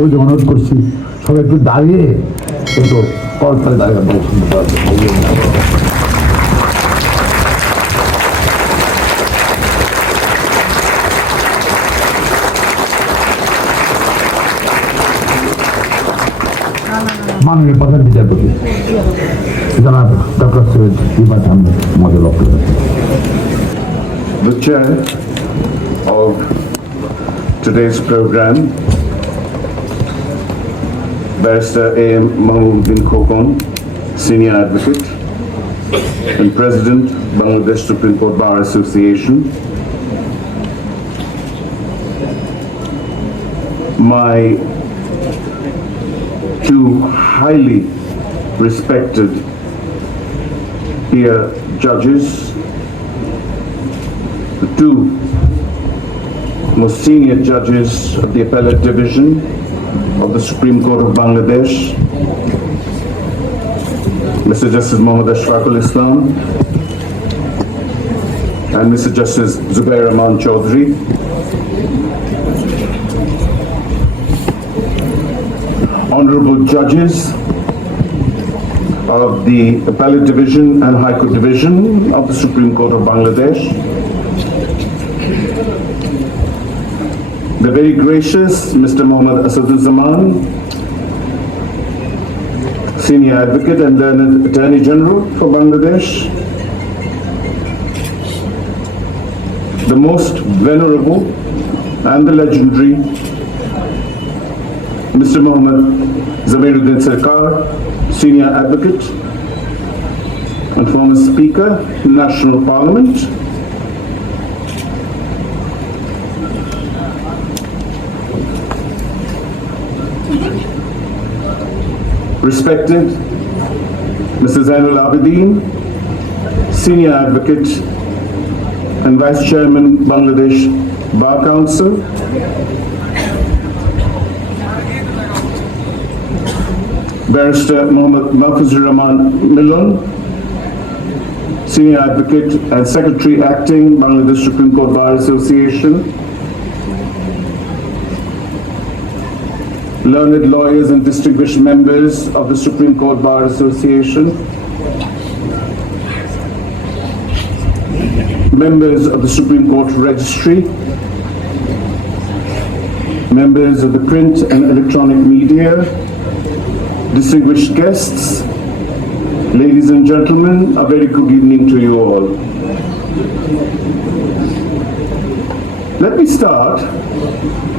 ওই যে অনুরোধ করছি সবাই একটু দাঁড়িয়ে একটু করতালে দাঁড়িয়ে শুনতে পারবে। মাননীয় প্রধান বিচারপতি জনাব ডক্টর সৈয়দ ইবাদ আহমেদ মহোদয় বক্তব্য। The chair of today's program, Barrister A.M. Mahmoud Khobor, Senior Advocate and President, Bangladesh Supreme Court Bar Association. My two highly respected peer judges, the two most senior judges of the Appellate Division of the Supreme Court of Bangladesh, Mr. Justice Mohammad Ashfaqul Islam and Mr. Justice Zubair Rahman Chaudhry. Honorable judges of the Appellate Division and High Court Division of the Supreme Court of Bangladesh, the very gracious Mr. Mohammad Asaduzaman, Senior Advocate and Learned Attorney General for Bangladesh, the most venerable and the legendary Mr. Mohammad Zamiruddin Sarkar, Senior Advocate and former Speaker, National Parliament, respected Mr. Zainul Abidin, Senior Advocate and Vice Chairman, Bangladesh Bar Council, Barrister Mohammad Mahfuzur Rahman Milon, Senior Advocate and Secretary Acting, Bangladesh Supreme Court Bar Association, learned lawyers and distinguished members of the Supreme Court Bar Association, members of the Supreme Court Registry, members of the print and electronic media, distinguished guests, ladies and gentlemen, a very good evening to you all. Let me start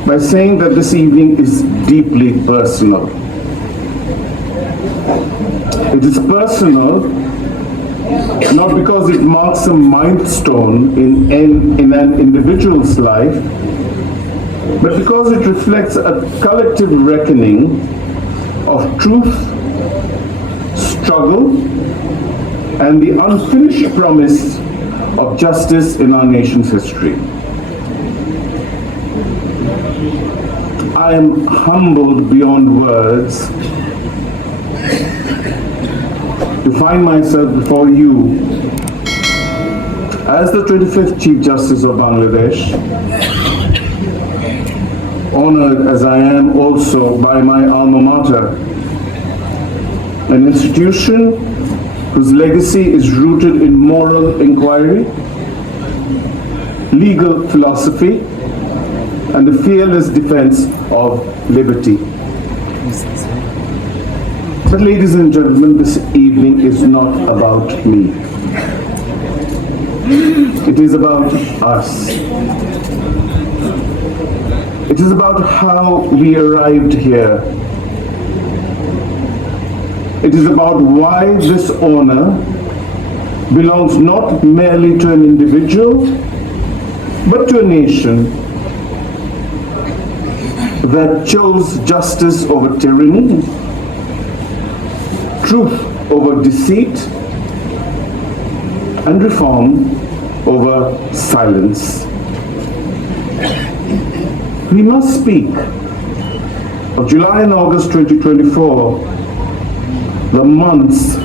by saying that this evening is deeply personal. It is personal not because it marks a milestone in an individual's life, but because it reflects a collective reckoning of truth, struggle, and the unfinished promise of justice in our nation's history. I am humbled beyond words to find myself before you as the 25th Chief Justice of Bangladesh, honored as I am also by my alma mater, an institution whose legacy is rooted in moral inquiry, legal philosophy, and the fearless defense of liberty. But ladies and gentlemen, this evening is not about me. It is about us. It is about how we arrived here. It is about why this honor belongs not merely to an individual, but to a nation that chose justice over tyranny, truth over deceit, and reform over silence. We must speak of July and August 2024, the months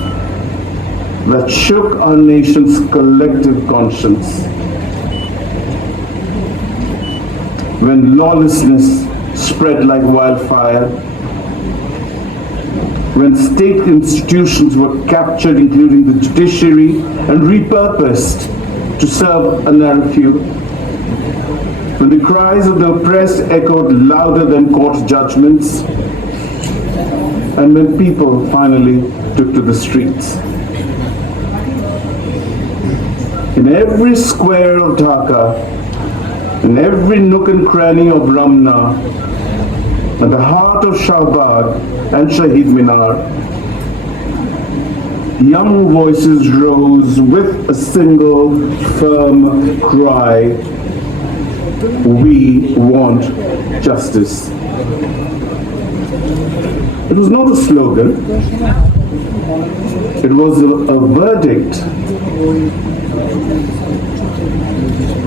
that shook our nation's collective conscience, when lawlessness spread like wildfire, when state institutions were captured, including the judiciary, and repurposed to serve a narrow few, when the cries of the oppressed echoed louder than court judgments, and when people finally took to the streets. In every square of Dhaka, in every nook and cranny of Ramna, in the heart of Shahbag and Shahid Minar, young voices rose with a single firm cry: we want justice. It was not a slogan, it was a verdict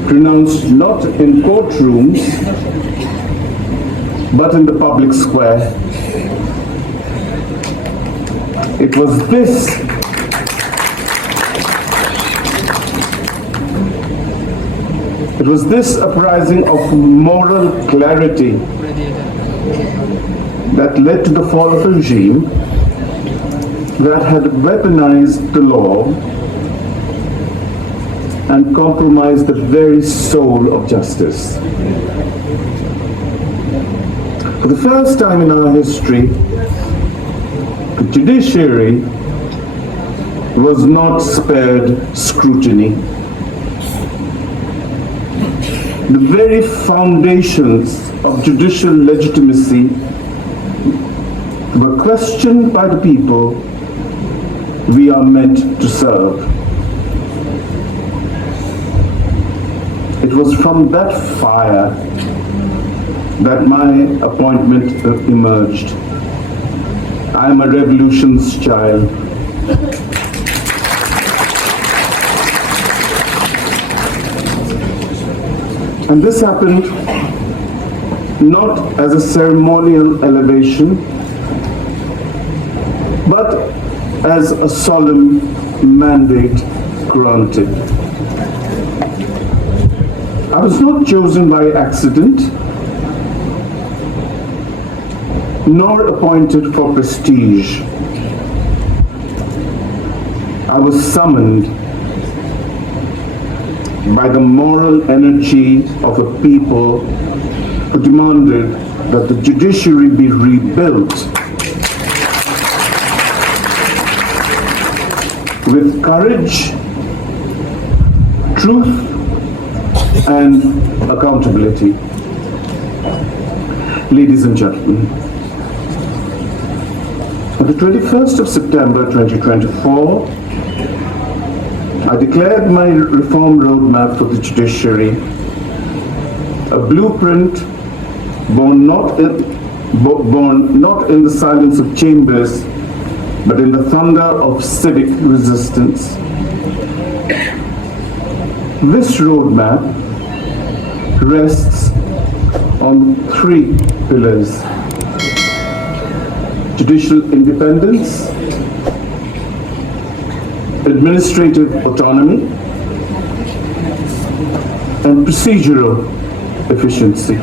pronounced not in courtrooms but in the public square. It was this uprising of moral clarity that led to the fall of a regime that had weaponized the law and compromised the very soul of justice. For the first time in our history, the judiciary was not spared scrutiny. The very foundations of judicial legitimacy were questioned by the people we are meant to serve. It was from that fire that my appointment emerged. I am a revolution's child. And this happened not as a ceremonial elevation, but as a solemn mandate granted. I was not chosen by accident, nor appointed for prestige. I was summoned by the moral energy of a people who demanded that the judiciary be rebuilt with courage, truth, and accountability. Ladies and gentlemen, on the 21st of September 2024, I declared my reform roadmap for the judiciary, a blueprint born not in the silence of chambers, but in the thunder of civic resistance. This roadmap rests on three pillars: judicial independence, administrative autonomy, and procedural efficiency.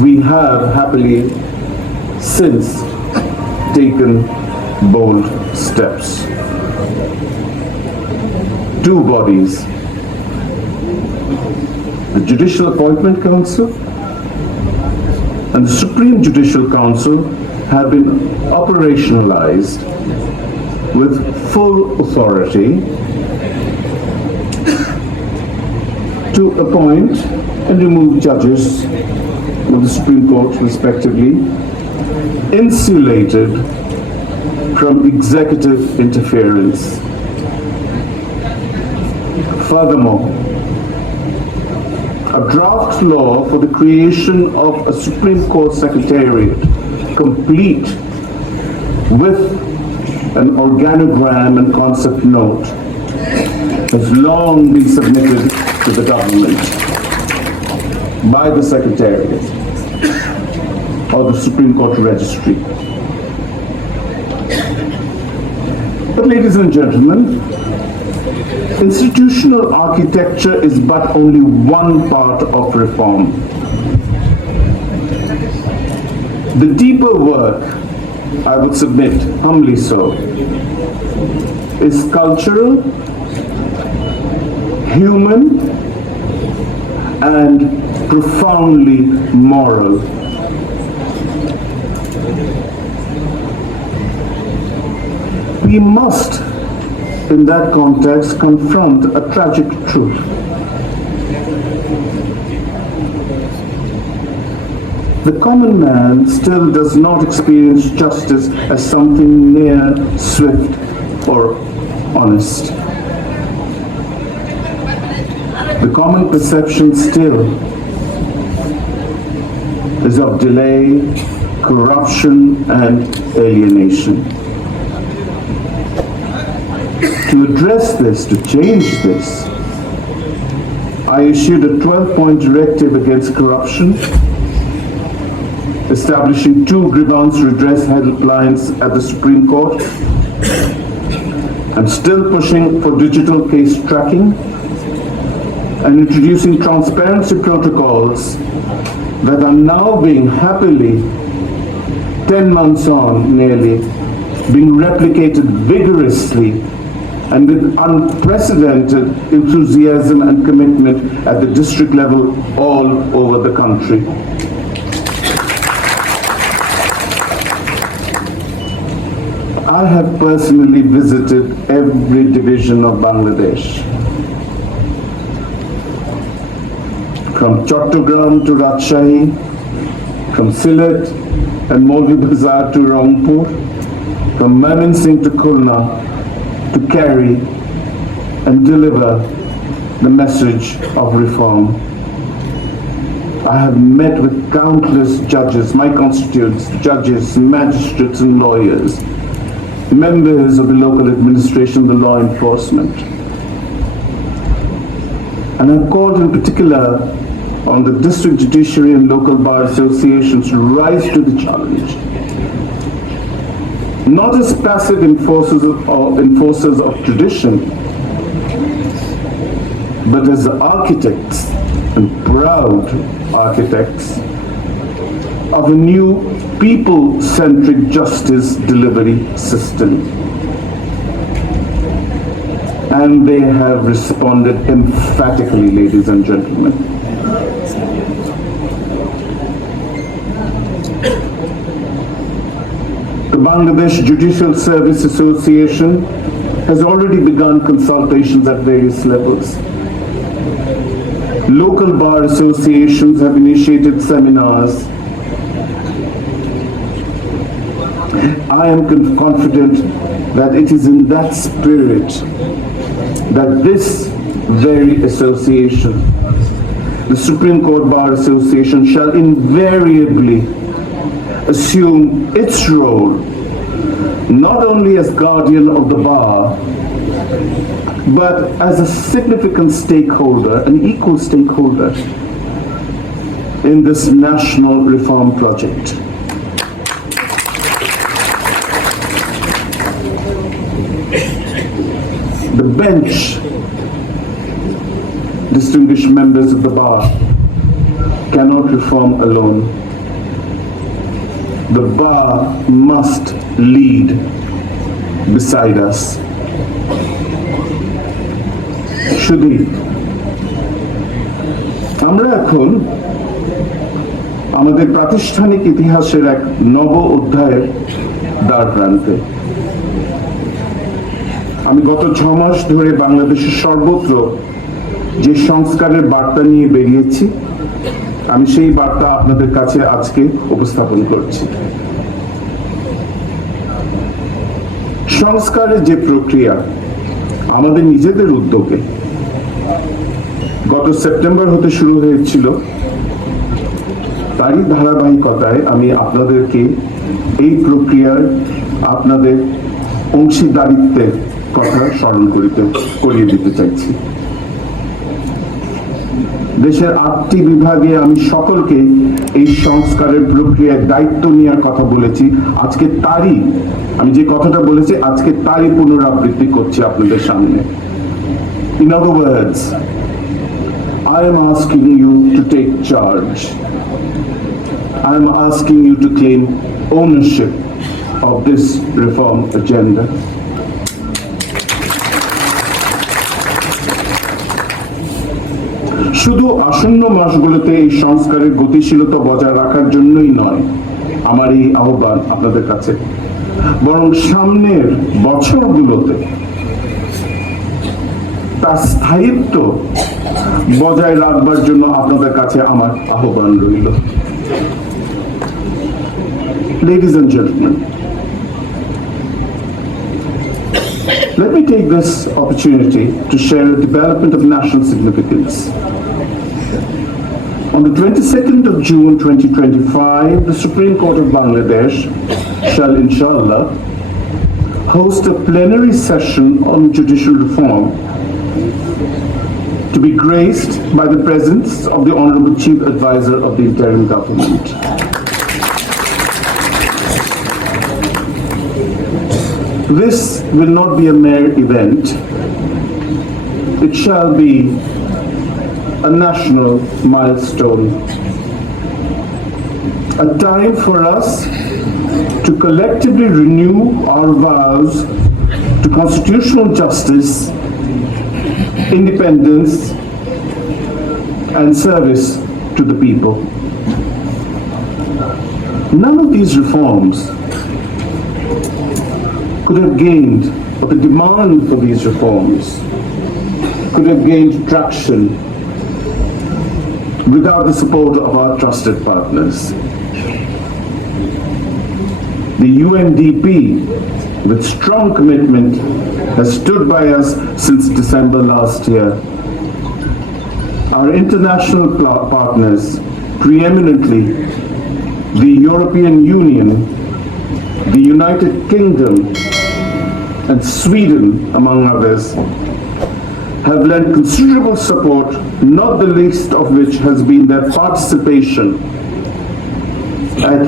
We have happily since taken bold steps. Two bodies, the Judicial Appointment Council and the Supreme Judicial Council, have been operationalized with full authority to appoint and remove judges of the Supreme Court, respectively, insulated from executive interference. Furthermore, a draft law for the creation of a Supreme Court Secretariat, complete with an organogram and concept note, has long been submitted to the government by the Secretariat or the Supreme Court Registry. But ladies and gentlemen, Institutional architecture is but only one part of reform. The deeper work, I would submit, humbly so, is cultural, human, and profoundly moral. We must, in that context, confront a tragic truth. The common man still does not experience justice as something mere, swift, or honest. The common perception still is of delay, corruption, and alienation. To address this, to change this, I issued a 12-point directive against corruption, establishing 2 grievance redress helplines at the Supreme Court, and still pushing for digital case tracking, and introducing transparency protocols that are now being happily, 10 months on nearly, being replicated vigorously and with unprecedented enthusiasm and commitment at the district level all over the country. I have personally visited every division of Bangladesh, from Chattogram to Rajshahi, from Sylhet and Molvi Bazar to Rangpur, from Mymensingh to Khulna, to carry and deliver the message of reform. I have met with countless judges, my constituents, judges, magistrates and lawyers, members of the local administration, the law enforcement. And I've called in particular on the district judiciary and local bar associations to rise to the challenge. Not as passive enforcers of tradition, but as architects and proud architects of a new people-centric justice delivery system. And they have responded emphatically, ladies and gentlemen. The Bangladesh Judicial Service Association has already begun consultations at various levels. Local bar associations have initiated seminars. I am confident that it is in that spirit that this very association, the Supreme Court Bar Association, shall invariably assume its role not only as guardian of the bar, but as a significant stakeholder, an equal stakeholder in this national reform project. The bench, distinguished members of the bar, cannot reform alone. The bar must lead beside us. শুধু আমরা এখন আমাদের প্রাতিষ্ঠানিক ইতিহাসের এক নব অধ্যায়ের দ্বার প্রান্তে। আমি গত 6 মাস ধরে বাংলাদেশের সর্বত্র যে সংস্কারের বার্তা নিয়ে বেরিয়েছি, আমি সেই বার্তা আপনাদের কাছে আজকে উপস্থাপন করছি। সংস্কারের যে প্রক্রিয়া আমাদের নিজেদের উদ্যোগে গত সেপ্টেম্বর হতে শুরু হয়েছিল, তারই ধারাবাহিকতায় আমি আপনাদেরকে এই প্রক্রিয়ার আপনাদের অংশীদারিত্বের কথা স্মরণ করিয়ে দিতে চাইছি। দেশের 8টি বিভাগে আমি সকলকে এই সংস্কারের প্রক্রিয়ার দায়িত্ব নেওয়ার কথা বলেছি। আজকে তারই, আমি যে কথাটা বলেছি আজকে তারই পুনরাবৃত্তি করছি আপনাদের সামনে। In other words, I am asking you to take charge. I am asking you to claim ownership of this reform agenda. শুধু আসন্ন মাসগুলোতে এই সংস্কারের গতিশীলতা বজায় রাখার জন্যই নয় আমার এই আহ্বান আপনাদের কাছে, বরং সামনের বছরগুলোতে তার স্থায়িত্ব বজায় রাখবার জন্য আপনাদের কাছে আমার আহ্বান রইল। Ladies and gentlemen, let me take this opportunity to share a development of national significance. On the 22nd of June 2025, the Supreme Court of Bangladesh shall, inshallah, host a plenary session on judicial reform to be graced by the presence of the Honorable Chief Advisor of the interim government. This will not be a mere event. It shall be a national milestone, a time for us to collectively renew our vows to constitutional justice, independence, and service to the people. None of these reforms could have gained, or the demand for these reforms could have gained traction without the support of our trusted partners. The UNDP, with strong commitment, has stood by us since December last year. Our international partners, preeminently the European Union, the United Kingdom, and Sweden, among others, have lent considerable support, not the least of which has been their participation at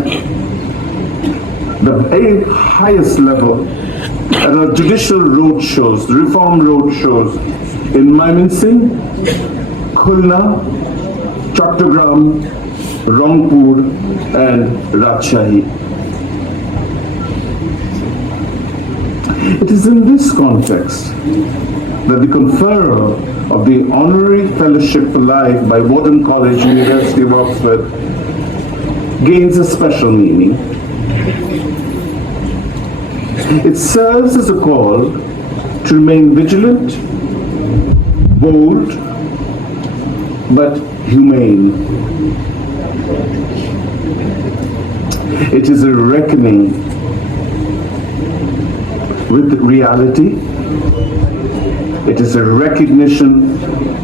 the very highest level at our judicial roadshows, the reform roadshows in Mymensingh, Khulna, Chattogram, Rangpur, and Rajshahi. It is in this context that the conferral of the Honorary Fellowship for Life by Wharton College, University of Oxford, gains a special meaning. It serves as a call to remain vigilant, bold, but humane. It is a reckoning with reality. It is a recognition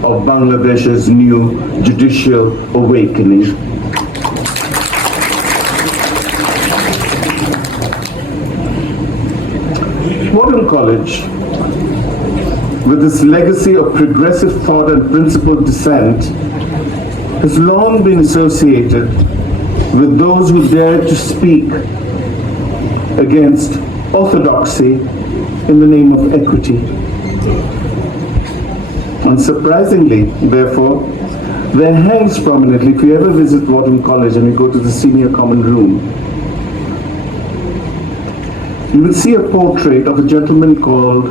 of Bangladesh's new judicial awakening. Wharton College, with its legacy of progressive thought and principled dissent, has long been associated with those who dare to speak against orthodoxy in the name of equity. Unsurprisingly, therefore, there hangs prominently, if you ever visit Wharton College and you go to the senior common room, you will see a portrait of a gentleman called,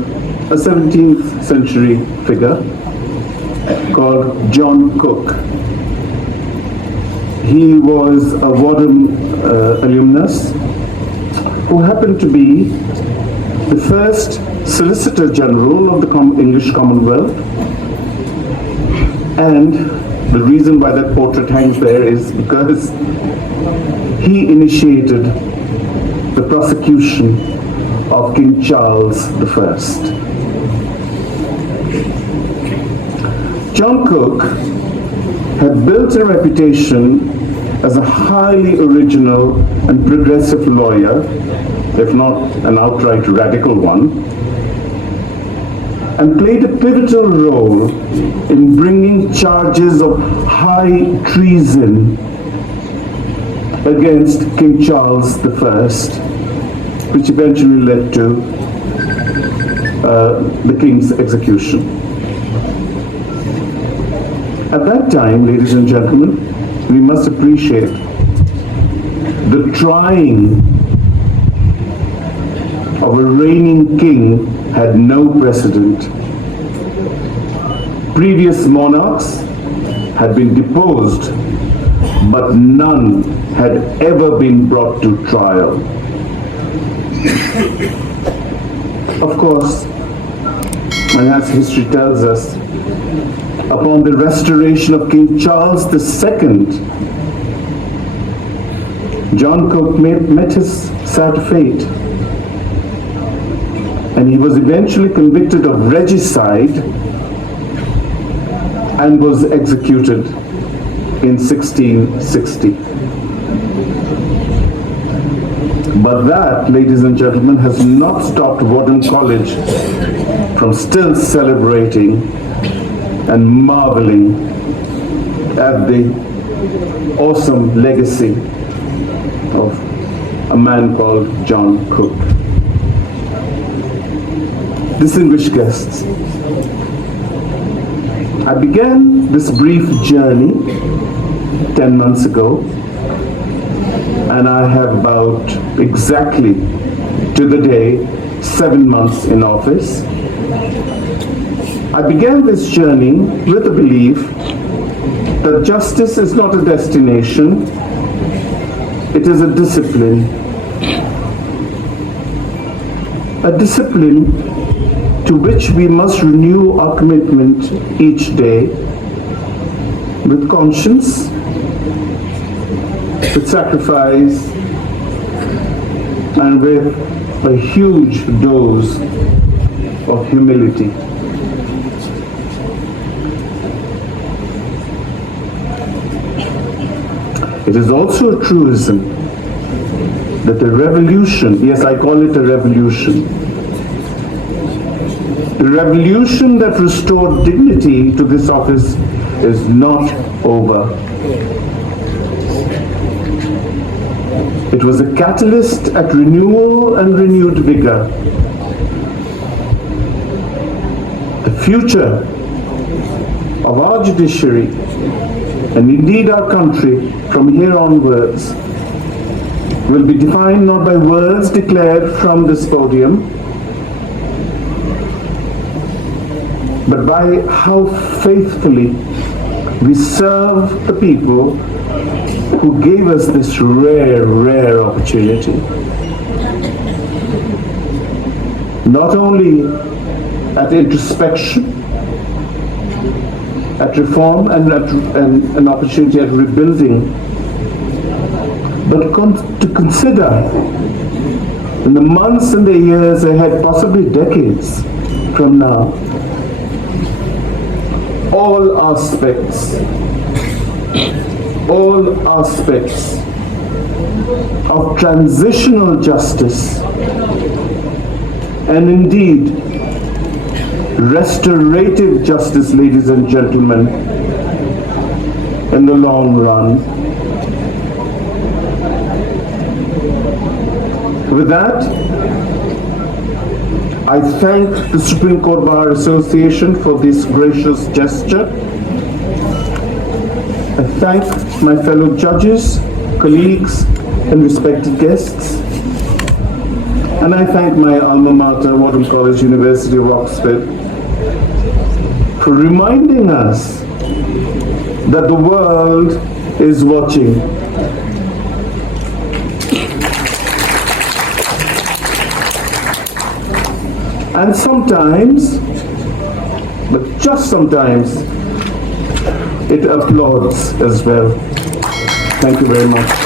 a 17th century figure called John Cook. He was a Wharton alumnus who happened to be the first Solicitor General of the English Commonwealth, and the reason why that portrait hangs there is because he initiated the prosecution of King Charles I. John Cook had built a reputation as a highly original and progressive lawyer, if not an outright radical one, and played a pivotal role in bringing charges of high treason against King Charles I, which eventually led to the king's execution. At that time, ladies and gentlemen, we must appreciate the trying of a reigning king had no precedent. Previous monarchs had been deposed, but none had ever been brought to trial. Of course, and as history tells us, upon the restoration of King Charles II, John Cook met his sad fate, and he was eventually convicted of regicide and was executed in 1660. But that, ladies and gentlemen, has not stopped Wharton College from still celebrating and marveling at the awesome legacy of a man called John Cook. Distinguished guests, I began this brief journey 10 months ago, and I have about exactly to the day 7 months in office. I began this journey with the belief that justice is not a destination, it is a discipline. A discipline to which we must renew our commitment each day with conscience, with sacrifice, and with a huge dose of humility. It is also a truism that a revolution, yes, I call it a revolution, the revolution that restored dignity to this office is not over. It was a catalyst at renewal and renewed vigor. The future of our judiciary, and indeed our country from here onwards, will be defined not by words declared from this podium, but by how faithfully we serve the people who gave us this rare opportunity. Not only at introspection, at reform, and an opportunity at rebuilding, but to consider in the months and the years ahead, possibly decades from now, all aspects of transitional justice, and indeed restorative justice, ladies and gentlemen, in the long run. With that, I thank the Supreme Court Bar Association for this gracious gesture. I thank my fellow judges, colleagues, and respected guests. And I thank my alma mater, Wharton College, University of Oxford, for reminding us that the world is watching. And sometimes, but just sometimes, it applauds as well. Thank you very much.